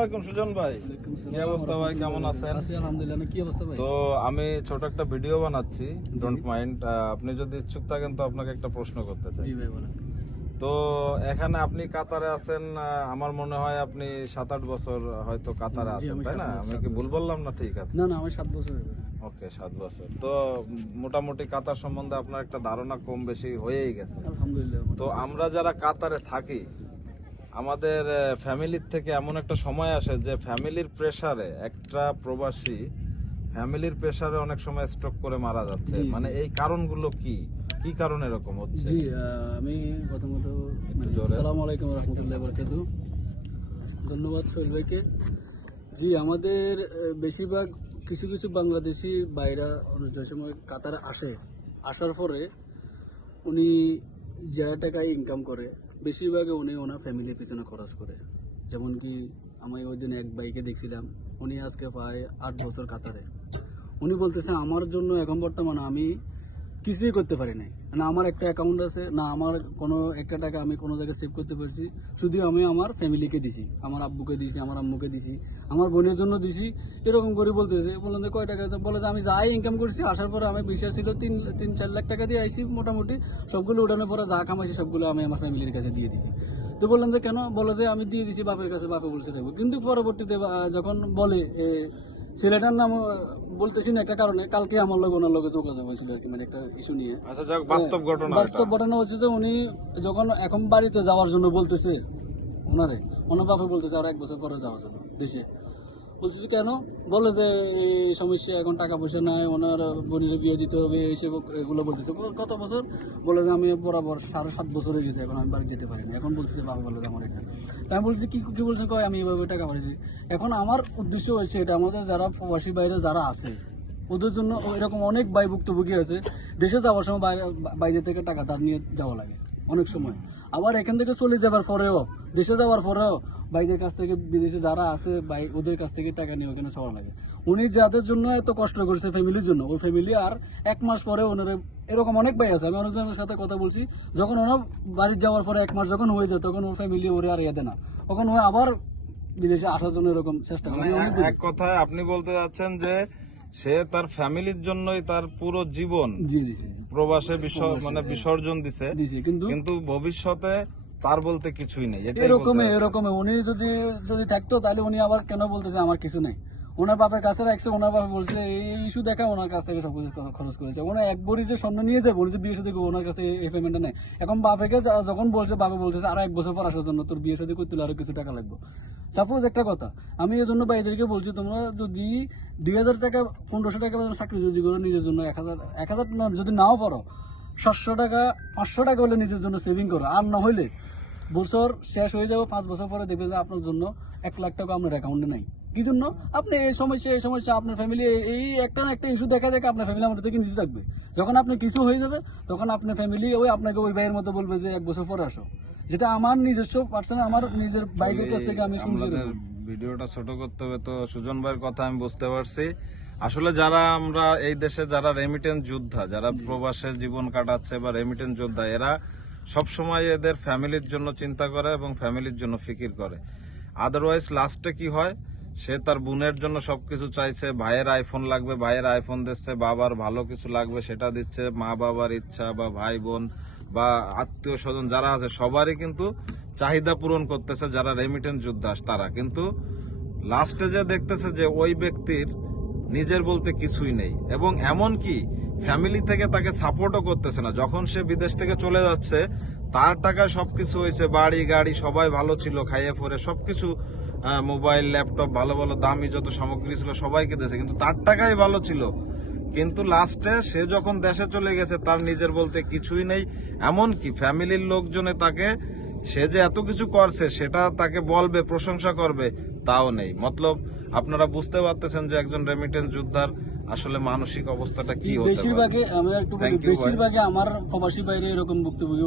আলাইকুম সুজন ভাই, কি অবস্থা ভাই, কেমন আছেন? আলহামদুলিল্লাহ। কি অবস্থা ভাই? তো আমি ছোট একটা ভিডিও বানাচ্ছি, ডোন্ট মাইন্ড। আপনি যদি ইচ্ছুক থাকেন তো আপনাকে একটা প্রশ্ন করতে চাই। জি ভাই বলেন। তো এখানে আপনি কাতারে আছেন, আমার মনে হয় আপনি 7-8 বছর হয়তো কাতারে আছেন, তাই না? আমি কি ভুল বললাম না? ঠিক আছে। না না, আমি 7 বছর হয়ে গেছে। ওকে, 7 বছর। তো মোটামুটি কাতার সম্বন্ধে আপনার একটা ধারণা কম বেশি হয়েই গেছে। আলহামদুলিল্লাহ। তো আমরা যারা কাতারে থাকি, আমাদের ফ্যামিলির থেকে এমন একটা সময় আসে যে ফ্যামিলির প্রেসারে একটা প্রবাসী ফ্যামিলির প্রেসারে অনেক সময় স্ট্রোক করে মারা যাচ্ছে। মানে এই কারণগুলো কি কি কারণে এরকম হচ্ছে? জি, আমি প্রথমত আসসালামু আলাইকুম ওয়া রাহমাতুল্লাহি ওয়া বারাকাতুহু। ধন্যবাদ সোহেল ভাইকে। জি, আমাদের বেশিরভাগ কিছু কিছু বাংলাদেশি বাইরা যে সময় কাতারে আসার পরে উনি যে টাকা ইনকাম করে বেশিরভাগে উনি ওনার ফ্যামিলির পিছনে খরচ করে। যেমন কি আমি ওই দিন এক ভাইকে দেখছিলাম, উনি আজকে প্রায় 8 বছর কাতারে। উনি বলতেছে আমার জন্য এখন বর্তমানে আমি কিছুই করতে পারি নাই, না আমার একটা অ্যাকাউন্ট আছে, না আমার কোনো একটা টাকা আমি কোনো জায়গায় সেভ করতে পারছি। শুধু আমি আমার ফ্যামিলিকে দিছি, আমার আব্বুকে দিছি, আমার আম্মুকে দিছি, আমার বোনের জন্য দিছি। এরকম করে বলতেছে। বললাম যে কয় টাকা? বলে যে আমি যাই ইনকাম করছি, আসার পরে আমি বিশ্বাস ছিল 3-4 লাখ টাকা দিয়ে আইসি মোটামুটি। সবগুলো উঠানোর পরে যা কামাইছি সবগুলো আমি আমার ফ্যামিলির কাছে দিয়ে দিছি। তো বললাম যে কেন? বলে যে আমি দিয়ে দিছি বাপের কাছে, বাপে বলছে দেবো। কিন্তু পরবর্তীতে যখন বলে ছেলেটার নাম বলতেছি না একটা কারণে, কালকে আমার লোক ওনার লোকে যোগাযোগ হয়েছিল আর কি, মানে একটা ইস্যু নিয়ে। আচ্ছা, যাক, বাস্তব ঘটনা হচ্ছে যে উনি যখন এখন বাড়িতে যাওয়ার জন্য বলতেছে, ওনার বাপে বলতেছে আর 1 বছর পরে যাওয়ার জন্য দেশে। বলতেছে কেন? বলে যে এই সমস্যা, এখন টাকা পয়সা নাই, ওনার বোনের বিয়ে দিতে হবে, এইসব এগুলো বলতেছে। কত বছর? বলে যে আমি বরাবর 7.5 বছর হয়ে গেছে, এখন আমি বাড়ি যেতে পারিনি। এখন বলতেছে বাবা বলে আমার এটা। আমি বলছি কি বলছেন? কয় আমি এভাবে টাকা পাঠিয়েছি। এখন আমার উদ্দেশ্য হয়েছে এটা, আমাদের যারা প্রবাসী বাইরে যারা আছে ওদের জন্য এরকম অনেক ভাই ভুক্তভোগী আছে। দেশে যাওয়ার সময় বাইরে থেকে টাকা ধার নিয়ে যাওয়া লাগে অনেক সময়। আবার এখান থেকে চলে যাবার পরেও, দেশে যাওয়ার পরেও ভাইদের কাছ থেকে, বিদেশে যারা আছে ভাই ওদের কাছ থেকে টাকা নিয়ে ওখানে চাওয়া লাগে। উনি যাদের জন্য এত কষ্ট করছে ফ্যামিলির জন্য, ওই ফ্যামিলি আর 1 মাস পরে ওনারা, এরকম অনেক ভাই আছে, আমি অনেকজনের সাথে কথা বলছি, যখন ওনার বাড়ি যাওয়ার পরে 1 মাস যখন হয়ে যায় তখন ওর ফ্যামিলি ওরে আর ইয়ে দেয় না, তখন ও আবার বিদেশে আসার জন্য এরকম চেষ্টা করে। এক কথায় আপনি বলতে যাচ্ছেন যে সে তার ফ্যামিলির জন্যই তার পুরো জীবন প্রবাসে বিসর্জন দিছে, কিন্তু ভবিষ্যতে তার বলতে কিছুই নেই। এরকম উনি যদি থাকতো তাহলে উনি আবার কেন বলতেছে আমার কিছু নেই? ওনার বাপের কাছে রাখছে, ওনার বাপে বলছে এই ইস্যু দেখা ওনার কাছ থেকে সব কিছু খরচ করেছে। ওনার 1 ভরি যে স্বর্ণ নিয়ে যাবে, উনি যে বিয়ে সাথে ওনার কাছে এই পেমেন্টটা নেই। এখন বাপেকে যখন বলছে, বাপে বলতেছে আরো 1 বছর পর আসার জন্য, তোর বিয়ে সাথে করতে আরো কিছু টাকা লাগবে। সাপোজ একটা কথা, আমি এই জন্য ভাইদেরকে বলছি, তোমরা যদি 2000 টাকা 1500 টাকা চাকরি যদি করো নিজের জন্য, 1000 যদি নাও পারো, 700 টাকা 500 টাকা হলে নিজের জন্য সেভিং করো। আর না হইলে বছর শেষ হয়ে যাবে, 5 বছর পরে দেখবে যে আপনার জন্য 1 লাখ টাকা আপনার অ্যাকাউন্টে নাই। কি জন্য? আপনি এই সমস্যা আপনার ফ্যামিলি এই একটা না একটা ইস্যু দেখা আপনার ফ্যামিলি আমাদের থেকে নিচে থাকবে। যখন আপনি কিছু হয়ে যাবে তখন আপনার ফ্যামিলি আপনাকে ওই ভাইয়ের মতো বলবে যে 1 বছর পরে আসো। যেটা আমার নিজস্ব পার্সোনাল, আমার নিজের বাইকের কাছ থেকে আমি শুনছি। ভিডিওটা ছোট করতে হবে তো সুজন ভাইয়ের কথা আমি বুঝতে পারছি। আসলে যারা আমরা এই দেশে যারা রেমিটেন্স যোদ্ধা, যারা প্রবাসে জীবন কাটাচ্ছে বা রেমিটেন্স যোদ্ধা, এরা সবসময় এদের ফ্যামিলির জন্য চিন্তা করে এবং ফ্যামিলির জন্য ফিকির করে। আদারওয়াইজ লাস্টে কি হয়, সে তার বোনের জন্য সবকিছু চাইছে, ভাইয়ের আইফোন লাগবে, ভাইয়ের আইফোন দিচ্ছে, বাবার ভালো কিছু লাগবে সেটা দিচ্ছে, মা বাবার ইচ্ছা বা ভাই বোন বা আত্মীয় স্বজন যারা আছে সবারই কিন্তু চাহিদা পূরণ করতেছে যারা রেমিটেন্স যোদ্ধা তারা। কিন্তু লাস্টে যে দেখতেছে যে ওই ব্যক্তির নিজের বলতে কিছুই নেই, এবং এমন কি ফ্যামিলি থেকে তাকে সাপোর্টও করতেছে না। যখন সে বিদেশ থেকে চলে যাচ্ছে তার টাকায় সবকিছু হয়েছে, বাড়ি গাড়ি সবাই ভালো ছিল, খাইয়ে পরে সবকিছু, মোবাইল ল্যাপটপ ভালো ভালো দামি যত সামগ্রী ছিল সবাইকে দিয়েছে, কিন্তু তার টাকাই ভালো ছিল। কিন্তু লাস্টে সে যখন দেশে চলে গেছে তার নিজের বলতে কিছুই নেই। এমনকি ফ্যামিলির লোকজনে তাকে, সে যে এত কিছু করছে সেটা তাকে বলবে, প্রশংসা করবে, তাও নেই। মতলব আপনারা বুঝতে পারতেছেন যে একজন রেমিটেন্স যোদ্ধার আসলে মানসিক অবস্থাটা কি হতে পারে। বেশিরভাগে আমার প্রবাসী বাইরে এরকম ভুক্তভোগী